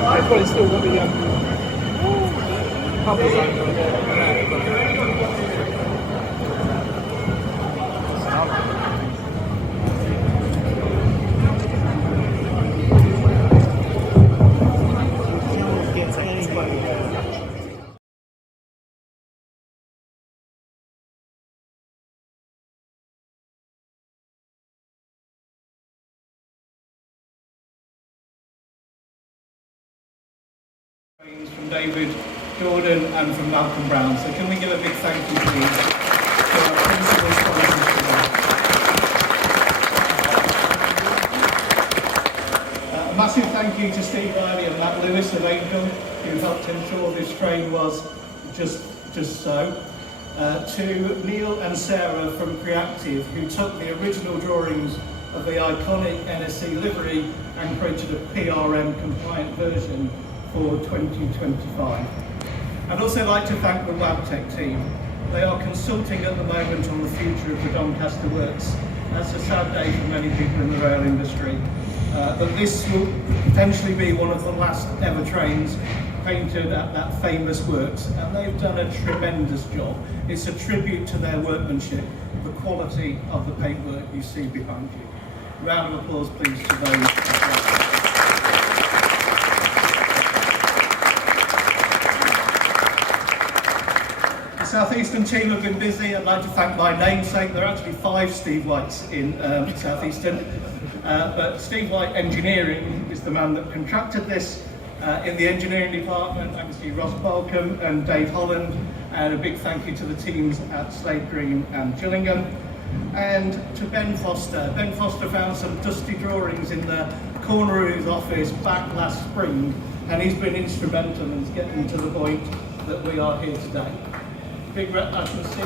I've probably still got the couples from David Jordan and from Malcolm Brown. So can we give a big thank you please to our principal sponsors today. A massive thank you to Steve Riley and Matt Lewis of Angel, who helped ensure this train was just so. To Neil and Sarah from Creative, who took the original drawings of the iconic NSC livery and created a PRM compliant version for 2025. I'd also like to thank the WabTech team. They are consulting at the moment on the future of the Doncaster Works. That's a sad day for many people in the rail industry. But this will potentially be one of the last ever trains painted at that famous works, and they've done a tremendous job. It's a tribute to their workmanship, the quality of the paintwork you see behind you. Round of applause please to those. Southeastern team have been busy. I'd like to thank my namesake. There are actually 5 Steve Whites in Southeastern, but Steve White Engineering is the man that contracted this in the engineering department. Thanks to Ross Balcombe and Dave Holland, and a big thank you to the teams at Slade Green and Gillingham. And to Ben Foster. Ben Foster found some dusty drawings in the corner of his office back last spring, and he's been instrumental in getting to the point that we are here today. Big I can see.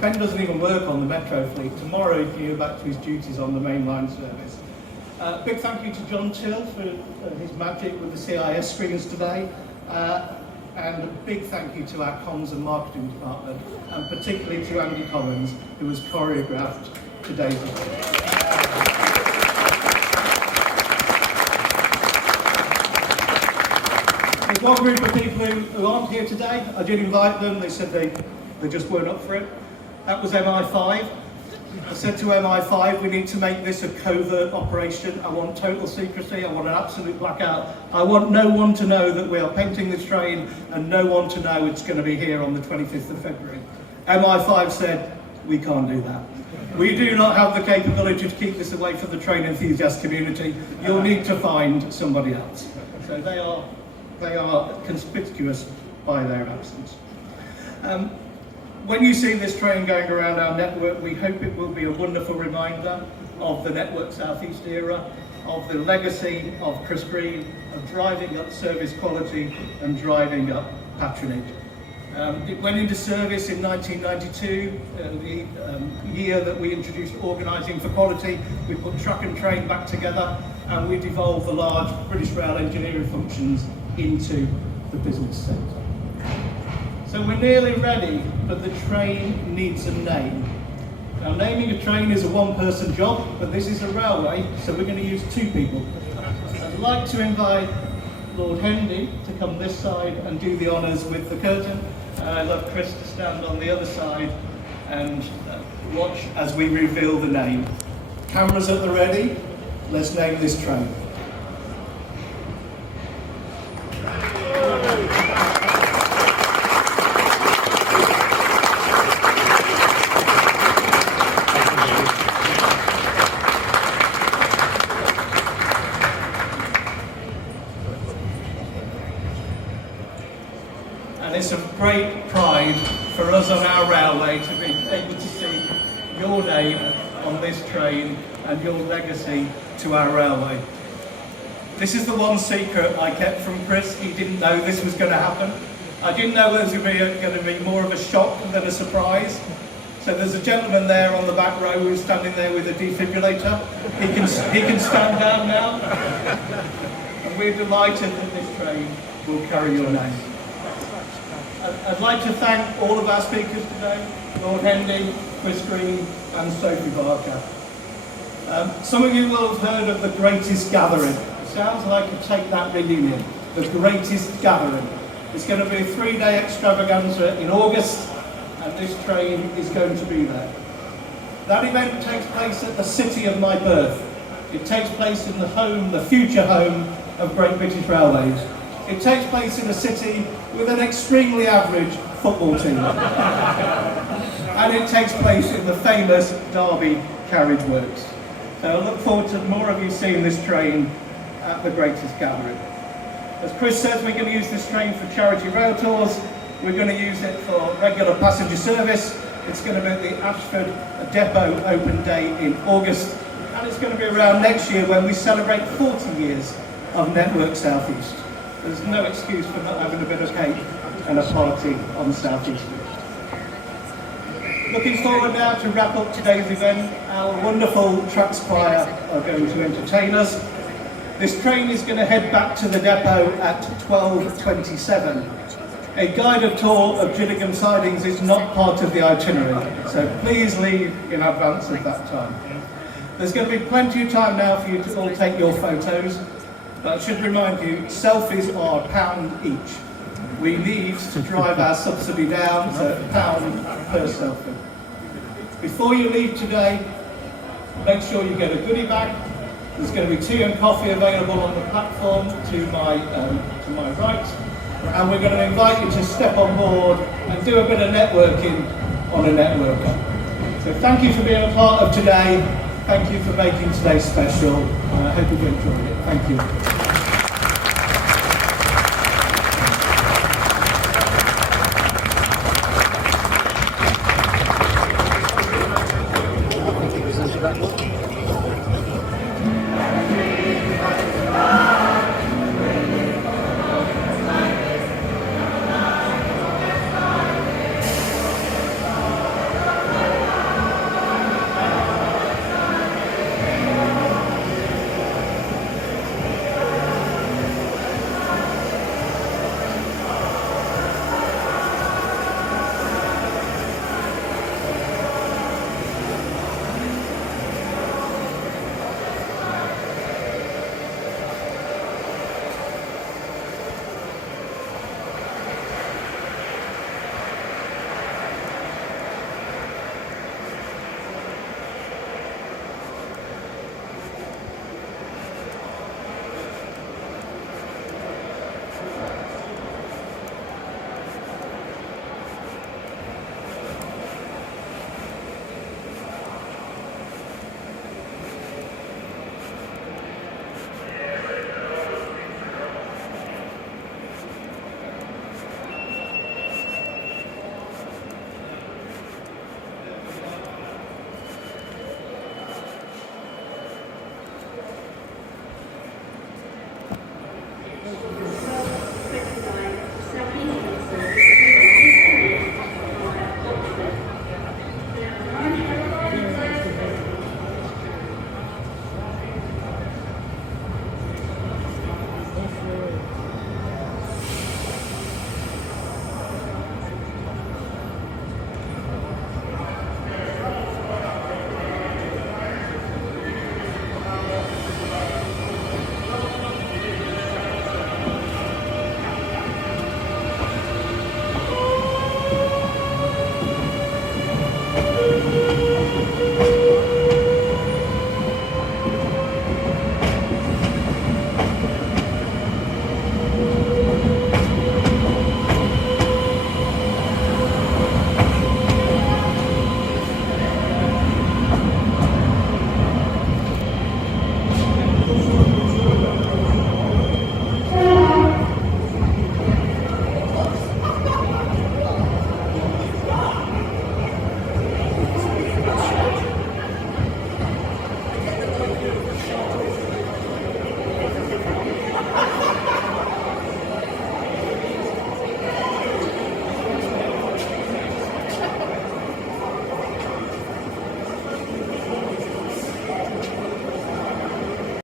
Ben doesn't even work on the Metro fleet. Tomorrow he'll go back to his duties on the mainline service. Big thank you to John Till for his magic with the CIS screens today. And a big thank you to our comms and marketing department, and particularly to Andy Collins, who has choreographed today's event. There's one group of people who aren't here today. I did invite them. They said they just weren't up for it. That was MI5. I said to MI5, we need to make this a covert operation. I want total secrecy. I want an absolute blackout. I want no one to know that we are painting this train, and no one to know it's going to be here on the 25th of February. MI5 said, we can't do that. We do not have the capability to keep this away from the train enthusiast community. You'll need to find somebody else. So they are conspicuous by their absence. When you see this train going around our network, we hope it will be a wonderful reminder of the Network Southeast era, of the legacy of Chris Green, of driving up service quality and driving up patronage. It went into service in 1992, the year that we introduced organising for quality. We put truck and train back together, and we devolved the large British Rail engineering functions into the business centre. So we're nearly ready, but the train needs a name. Now, naming a train is a one-person job, but this is a railway, so we're going to use 2 people. I'd like to invite Lord Hendy to come this side and do the honours with the curtain. I'd love Chris to stand on the other side and watch as we reveal the name. Cameras at the ready. Let's name this train. And it's a great pride for us on our railway to be able to see your name on this train and your legacy to our railway. This is the one secret I kept from Chris. He didn't know this was going to happen. I didn't know it was going to be more of a shock than a surprise. So there's a gentleman there on the back row who's standing there with a defibrillator. He can stand down now. And we're delighted that this train will carry your name. I'd like to thank all of our speakers today, Lord Hendy, Chris Green and Sophie Barker. Some of you will have heard of the Greatest Gathering. It sounds like a Take That reunion, the Greatest Gathering. It's going to be a 3-day extravaganza in August, and this train is going to be there. That event takes place at the city of my birth. It takes place in the home, the future home of Great British Railways. It takes place in a city with an extremely average football team. And it takes place in the famous Derby Carriage Works. So I look forward to more of you seeing this train at the Greatest Gathering. As Chris says, we're going to use this train for charity rail tours. We're going to use it for regular passenger service. It's going to be at the Ashford Depot Open Day in August. And it's going to be around next year when we celebrate 40 years of Network Southeast. There's no excuse for not having a bit of cake and a party on Southeast. Looking forward now to wrap up today's event. Our wonderful Tracks Choir are going to entertain us. This train is going to head back to the depot at 12:27. A guided tour of Gillingham sidings is not part of the itinerary, so please leave in advance of that time. There's going to be plenty of time now for you to all take your photos, but I should remind you, selfies are £1 each. We need to drive our subsidy down to £1 per selfie. Before you leave today, make sure you get a goodie bag. There's going to be tea and coffee available on the platform to my right. And we're going to invite you to step on board and do a bit of networking on a networker. So thank you for being a part of today. Thank you for making today special. I hope you've enjoyed it. Thank you.